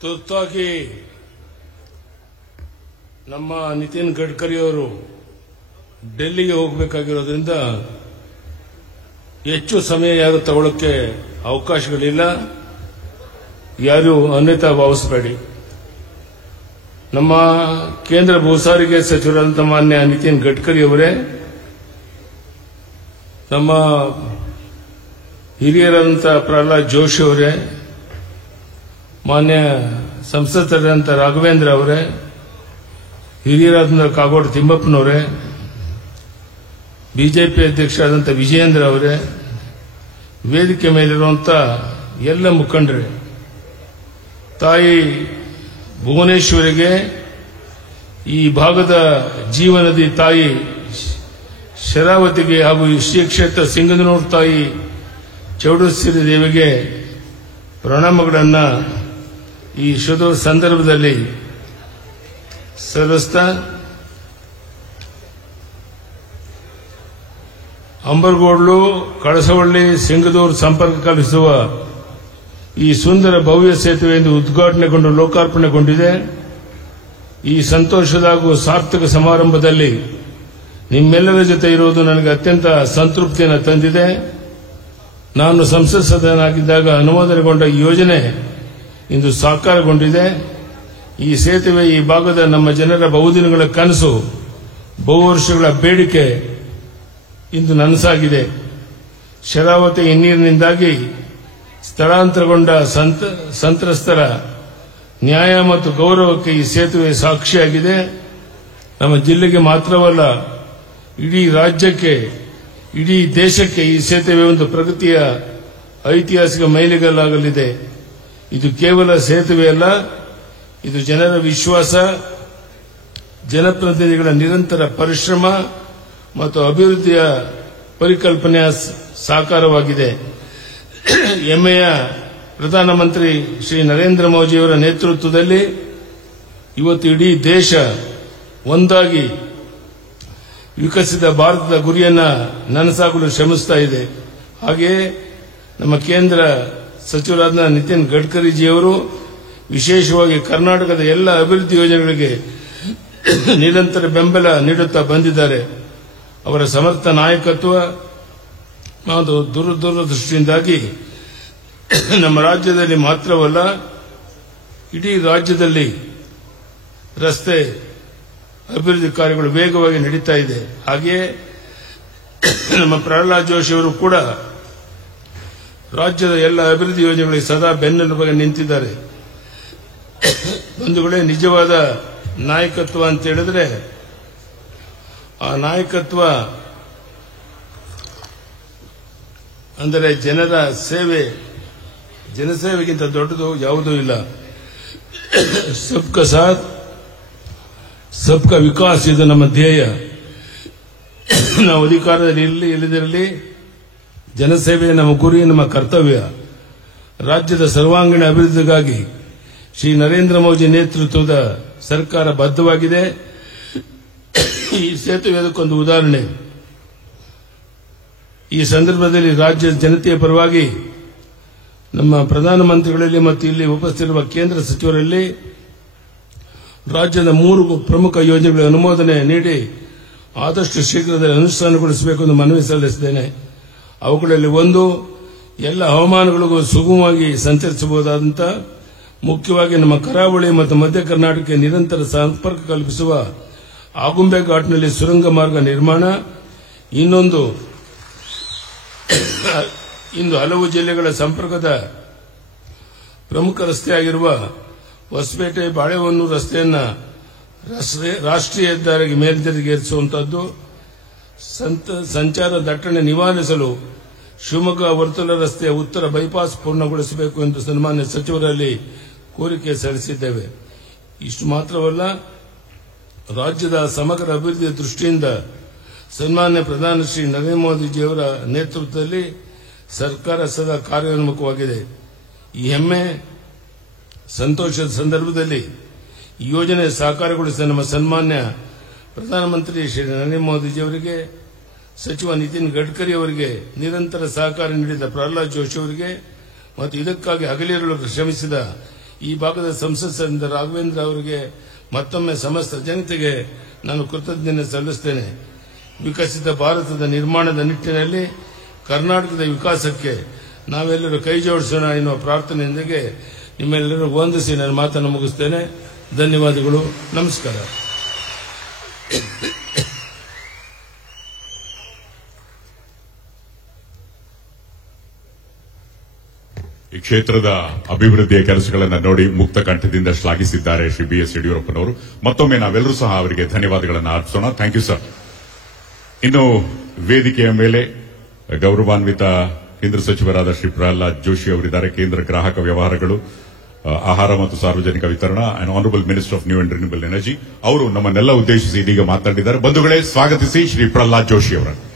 ತುರ್ತಾಗಿ ನಮ್ಮ ನಿತಿನ್ ಗಡ್ಕರಿ ಅವರು ಡೆಲ್ಲಿಗೆ ಹೋಗಬೇಕಾಗಿರೋದ್ರಿಂದ ಹೆಚ್ಚು ಸಮಯ ಯಾರು ತಗೊಳ್ಳೋಕೆ ಅವಕಾಶಗಳಿಲ್ಲ. ಯಾರು ಅನ್ಯತಾ ಭಾವಿಸಬೇಡಿ. ನಮ್ಮ ಕೇಂದ್ರ ಭೂ ಸಾರಿಗೆ ಸಚಿವರಾದಂಥ ಮಾನ್ಯ ನಿತಿನ್ ಗಡ್ಕರಿ ಅವರೇ, ನಮ್ಮ ಹಿರಿಯರಾದಂಥ ಪ್ರಹ್ಲಾದ್ ಜೋಶಿ ಅವರೇ, ಮಾನ್ಯ ಸಂಸದರಾದಂಥ ರಾಘವೇಂದ್ರ ಅವರೇ, ಹಿರಿಯರಾದಂಥ ಕಾಗೋಡು ತಿಮ್ಮಪ್ಪನವರೇ, ಬಿಜೆಪಿ ಅಧ್ಯಕ್ಷರಾದಂಥ ವಿಜಯೇಂದ್ರ ಅವರೇ, ವೇದಿಕೆ ಮೇಲಿರುವಂಥ ಎಲ್ಲ ಮುಖಂಡರೇ, ತಾಯಿ ಭುವನೇಶ್ವರಿಗೆ, ಈ ಭಾಗದ ಜೀವನದಿ ತಾಯಿ ಶರಾವತಿಗೆ ಹಾಗೂ ಶ್ರೀ ಕ್ಷೇತ್ರ ಸಿಂಗನೂರು ತಾಯಿ ಚೌಡೇಶ್ವರಿ ದೇವಿಗೆ ಪ್ರಣಾಮಗಳನ್ನು ಈ ಶುಭ ಸಂದರ್ಭದಲ್ಲಿ ಸಲ್ಲಿಸ್ತಾ, ಅಂಬರ್ಗೋಡ್ಲು ಕಳಸವಳ್ಳಿ ಸಿಂಗದೂರು ಸಂಪರ್ಕ ಕಲ್ಪಿಸುವ ಈ ಸುಂದರ ಭವ್ಯ ಸೇತುವೆಯಿಂದ ಉದ್ಘಾಟನೆಗೊಂಡು ಲೋಕಾರ್ಪಣೆಗೊಂಡಿದೆ. ಈ ಸಂತೋಷದ ಹಾಗೂ ಸಾರ್ಥಕ ಸಮಾರಂಭದಲ್ಲಿ ನಿಮ್ಮೆಲ್ಲರ ಜೊತೆ ಇರುವುದು ನನಗೆ ಅತ್ಯಂತ ಸಂತೃಪ್ತಿಯನ್ನು ತಂದಿದೆ. ನಾನು ಸಂಸತ್ ಸದಸ್ಯನಾಗಿದ್ದಾಗ ಅನುಮೋದನೆಗೊಂಡ ಈ ಯೋಜನೆ ಇಂದು ಸಾಕಾರಗೊಂಡಿದೆ. ಈ ಸೇತುವೆ ಈ ಭಾಗದ ನಮ್ಮ ಜನರ ಬಹುದಿನಗಳ ಕನಸು, ಬಹುವರ್ಷಗಳ ಬೇಡಿಕೆ ಇಂದು ನನಸಾಗಿದೆ. ಶರಾವತಿ ನೀರಿನಿಂದಾಗಿ ಸ್ಥಳಾಂತರಗೊಂಡ ಸಂತ್ರಸ್ತರ ನ್ಯಾಯ ಮತ್ತು ಗೌರವಕ್ಕೆ ಈ ಸೇತುವೆ ಸಾಕ್ಷಿಯಾಗಿದೆ. ನಮ್ಮ ಜಿಲ್ಲೆಗೆ ಮಾತ್ರವಲ್ಲ, ಇಡೀ ರಾಜ್ಯಕ್ಕೆ, ಇಡೀ ದೇಶಕ್ಕೆ ಈ ಸೇತುವೆ ಒಂದು ಪ್ರಗತಿಯ ಐತಿಹಾಸಿಕ ಮೈಲಿಗಲ್ಲಾಗಲಿದೆ. ಇದು ಕೇವಲ ಸೇತುವೆಯಲ್ಲ, ಇದು ಜನರ ವಿಶ್ವಾಸ, ಜನಪ್ರತಿನಿಧಿಗಳ ನಿರಂತರ ಪರಿಶ್ರಮ ಮತ್ತು ಅಭಿವೃದ್ಧಿಯ ಪರಿಕಲ್ಪನೆಯ ಸಾಕಾರವಾಗಿದೆ. ಹೆಮ್ಮೆಯ ಪ್ರಧಾನಮಂತ್ರಿ ಶ್ರೀ ನರೇಂದ್ರ ಮೋದಿಯವರ ನೇತೃತ್ವದಲ್ಲಿ ಇವತ್ತು ಇಡೀ ದೇಶ ಒಂದಾಗಿ ವಿಕಸಿತ ಭಾರತದ ಗುರಿಯನ್ನು ನನಸಾಗಲು ಶ್ರಮಿಸ್ತಾ ಇದೆ. ಹಾಗೆಯೇ ನಮ್ಮ ಕೇಂದ್ರ ಸಚಿವರಾದ ನಿತಿನ್ ಗಡ್ಕರಿಜಿಯವರು ವಿಶೇಷವಾಗಿ ಕರ್ನಾಟಕದ ಎಲ್ಲ ಅಭಿವೃದ್ಧಿ ಯೋಜನೆಗಳಿಗೆ ನಿರಂತರ ಬೆಂಬಲ ನೀಡುತ್ತಾ ಬಂದಿದ್ದಾರೆ. ಅವರ ಸಮರ್ಥ ನಾಯಕತ್ವ ಮತ್ತು ದೂರದೃಷ್ಟಿಯಿಂದಾಗಿ ನಮ್ಮ ರಾಜ್ಯದಲ್ಲಿ ಮಾತ್ರವಲ್ಲ, ಇಡೀ ರಾಜ್ಯದಲ್ಲಿ ರಸ್ತೆ ಅಭಿವೃದ್ಧಿ ಕಾರ್ಯಗಳು ವೇಗವಾಗಿ ನಡೀತಾ ಇದೆ. ಹಾಗೆಯೇ ನಮ್ಮ ಪ್ರಹ್ಲಾದ್ ಜೋಶಿ ಅವರು ಕೂಡ ರಾಜ್ಯದ ಎಲ್ಲ ಅಭಿವೃದ್ಧಿ ಯೋಜನೆಗಳಿಗೆ ಸದಾ ಬೆನ್ನೆಲುಬಾಗಿ ನಿಂತಿದ್ದಾರೆ. ಬಂಧುಗಳೇ, ನಿಜವಾದ ನಾಯಕತ್ವ ಅಂತ ಹೇಳಿದ್ರೆ ಆ ನಾಯಕತ್ವ ಅಂದರೆ ಜನರ ಸೇವೆ, ಜನಸೇವೆಗಿಂತ ದೊಡ್ಡದು ಯಾವುದೂ ಇಲ್ಲ. ಸಬ್ಕಾ ಸಾಥ್ ಸಬ್ಕಾ ವಿಕಾಸ್ ಇದು ನಮ್ಮ ಧ್ಯೇಯ. ನಾವು ಅಧಿಕಾರದಲ್ಲಿ ಇರಲಿ ಇಲ್ಲದಿರಲಿ, ಜನಸೇವೆ ನಮ್ಮ ಗುರಿ, ನಮ್ಮ ಕರ್ತವ್ಯ. ರಾಜ್ಯದ ಸರ್ವಾಂಗೀಣ ಅಭಿವೃದ್ಧಿಗಾಗಿ ಶ್ರೀ ನರೇಂದ್ರ ಮೋದಿ ನೇತೃತ್ವದ ಸರ್ಕಾರ ಬದ್ಧವಾಗಿದೆ. ಈ ಸೇತುವೆ ಅದಕ್ಕೊಂದು ಉದಾಹರಣೆ. ಈ ಸಂದರ್ಭದಲ್ಲಿ ರಾಜ್ಯದ ಜನತೆಯ ಪರವಾಗಿ ನಮ್ಮ ಪ್ರಧಾನಮಂತ್ರಿಗಳಲ್ಲಿ ಮತ್ತು ಇಲ್ಲಿ ಉಪಸ್ಥಿತಿರುವ ಕೇಂದ್ರ ಸಚಿವರಲ್ಲಿ ರಾಜ್ಯದ 3 ಪ್ರಮುಖ ಯೋಜನೆಗಳ ಅನುಮೋದನೆ ನೀಡಿ ಆದಷ್ಟು ಶೀಘ್ರದಲ್ಲಿ ಅನುಷ್ಠಾನಗೊಳಿಸಬೇಕು ಎಂದು ಮನವಿ ಸಲ್ಲಿಸಿದ್ದೇನೆ. ಅವುಗಳಲ್ಲಿ ಒಂದು, ಎಲ್ಲ ಹವಾಮಾನಗಳಿಗೂ ಸುಗಮವಾಗಿ ಸಂಚರಿಸಬಹುದಾದಂಥ, ಮುಖ್ಯವಾಗಿ ನಮ್ಮ ಕರಾವಳಿ ಮತ್ತು ಮಧ್ಯ ಕರ್ನಾಟಕಕ್ಕೆ ನಿರಂತರ ಸಂಪರ್ಕ ಕಲ್ಪಿಸುವ ಆಗುಂಬೆ ಘಾಟ್ನಲ್ಲಿ ಸುರಂಗ ಮಾರ್ಗ ನಿರ್ಮಾಣ. ಇನ್ನೊಂದು, ಇಂದು ಹಲವು ಜಿಲ್ಲೆಗಳ ಸಂಪರ್ಕದ ಪ್ರಮುಖ ರಸ್ತೆಯಾಗಿರುವ ಹೊಸಪೇಟೆ ಬಾಳೆಹೊನ್ನೂರು ರಸ್ತೆಯನ್ನು ರಾಷ್ಟ್ರೀಯ ಹೆದ್ದಾರಿಗೆ ಮೇಲ್ದರ್ಜೆಗೇರಿಸುವಂತಹದ್ದು. ಸಂಚಾರ ದಟ್ಟಣೆ ನಿವಾರಿಸಲು ಶಿವಮೊಗ್ಗ ವರ್ತುಲ ರಸ್ತೆಯ ಉತ್ತರ ಬೈಪಾಸ್ ಪೂರ್ಣಗೊಳಿಸಬೇಕು ಎಂದು ಸನ್ಮಾನ್ಯ ಸಚಿವರಲ್ಲಿ ಕೋರಿಕೆ ಸಲ್ಲಿಸಿದ್ದೇವೆ. ಇಷ್ಟು ಮಾತ್ರವಲ್ಲ, ರಾಜ್ಯದ ಸಮಗ್ರ ಅಭಿವೃದ್ಧಿಯ ದೃಷ್ಟಿಯಿಂದ ಸನ್ಮಾನ್ಯ ಪ್ರಧಾನಿ ಶ್ರೀ ನರೇಂದ್ರ ಮೋದಿಜಿಯವರ ನೇತೃತ್ವದಲ್ಲಿ ಸರ್ಕಾರ ಸದಾ ಕಾರ್ಯೋನ್ಮುಖವಾಗಿದೆ. ಈ ಹೆಮ್ಮೆ ಸಂತೋಷದ ಸಂದರ್ಭದಲ್ಲಿ ಈ ಯೋಜನೆ ಸಾಕಾರಗೊಳಿಸಿದ ನಮ್ಮ ಸನ್ಮಾನ್ಯ ಪ್ರಧಾನಮಂತ್ರಿ ಶ್ರೀ ನರೇಂದ್ರ ಮೋದಿಜಿಯವರಿಗೆ, ಸಚಿವ ನಿತಿನ್ ಗಡ್ಕರಿ ಅವರಿಗೆ, ನಿರಂತರ ಸಹಕಾರ ನೀಡಿದ ಪ್ರಹ್ಲಾದ್ ಜೋಶಿ ಅವರಿಗೆ ಮತ್ತು ಇದಕ್ಕಾಗಿ ಹಗಲಿರುಳು ಶ್ರಮಿಸಿದ ಈ ಭಾಗದ ಸಂಸದ ರಾಘವೇಂದ್ರ ಅವರಿಗೆ ಮತ್ತೊಮ್ಮೆ ಸಮಸ್ತ ಜನತೆಗೆ ನಾನು ಕೃತಜ್ಞತೆ ಸಲ್ಲಿಸುತ್ತೇನೆ. ವಿಕಸಿತ ಭಾರತದ ನಿರ್ಮಾಣದ ನಿಟ್ಟಿನಲ್ಲಿ ಕರ್ನಾಟಕದ ವಿಕಾಸಕ್ಕೆ ನಾವೆಲ್ಲರೂ ಕೈ ಜೋಡಿಸೋಣ ಎನ್ನುವ ಪ್ರಾರ್ಥನೆಯೊಂದಿಗೆ ನಿಮ್ಮೆಲ್ಲರೂ ವಂದಿಸಿ ನನ್ನ ಮಾತನ್ನು ಮುಗಿಸ್ತೇನೆ. ಧನ್ಯವಾದಗಳು. ನಮಸ್ಕಾರ. ಈ ಕ್ಷೇತ್ರದ ಅಭಿವೃದ್ಧಿಯ ಕೆಲಸಗಳನ್ನು ನೋಡಿ ಮುಕ್ತ ಕಂಠದಿಂದ ಶ್ಲಾಘಿಸಿದ್ದಾರೆ ಶ್ರೀ BS ಯಡಿಯೂರಪ್ಪನವರು. ಮತ್ತೊಮ್ಮೆ ನಾವೆಲ್ಲರೂ ಸಹ ಅವರಿಗೆ ಧನ್ಯವಾದಗಳನ್ನು ಅರ್ಪಿಸೋಣ. Thank you sir. ಇನ್ನು ವೇದಿಕೆಯ ಮೇಲೆ ಗೌರವಾನ್ವಿತ ಕೇಂದ್ರ ಸಚಿವರಾದ ಶ್ರೀ ಪ್ರಹ್ಲಾದ್ ಜೋಶಿ ಅವರಿದ್ದಾರೆ. ಕೇಂದ್ರ ಗ್ರಾಹಕ ವ್ಯವಹಾರಗಳು, ಆಹಾರ ಮತ್ತು ಸಾರ್ವಜನಿಕ ವಿತರಣಾ and honourable minister of new and renewable energy ಅವರು ನಮ್ಮನ್ನೆಲ್ಲ ಉದ್ದೇಶಿಸಿ ಇದೀಗ ಮಾತನಾಡಿದ್ದಾರೆ. ಬಂಧುಗಳೇ, ಸ್ವಾಗತಿಸಿ ಶ್ರೀ ಪ್ರಹ್ಲಾದ್ ಜೋಶಿ ಅವರನ್ನು.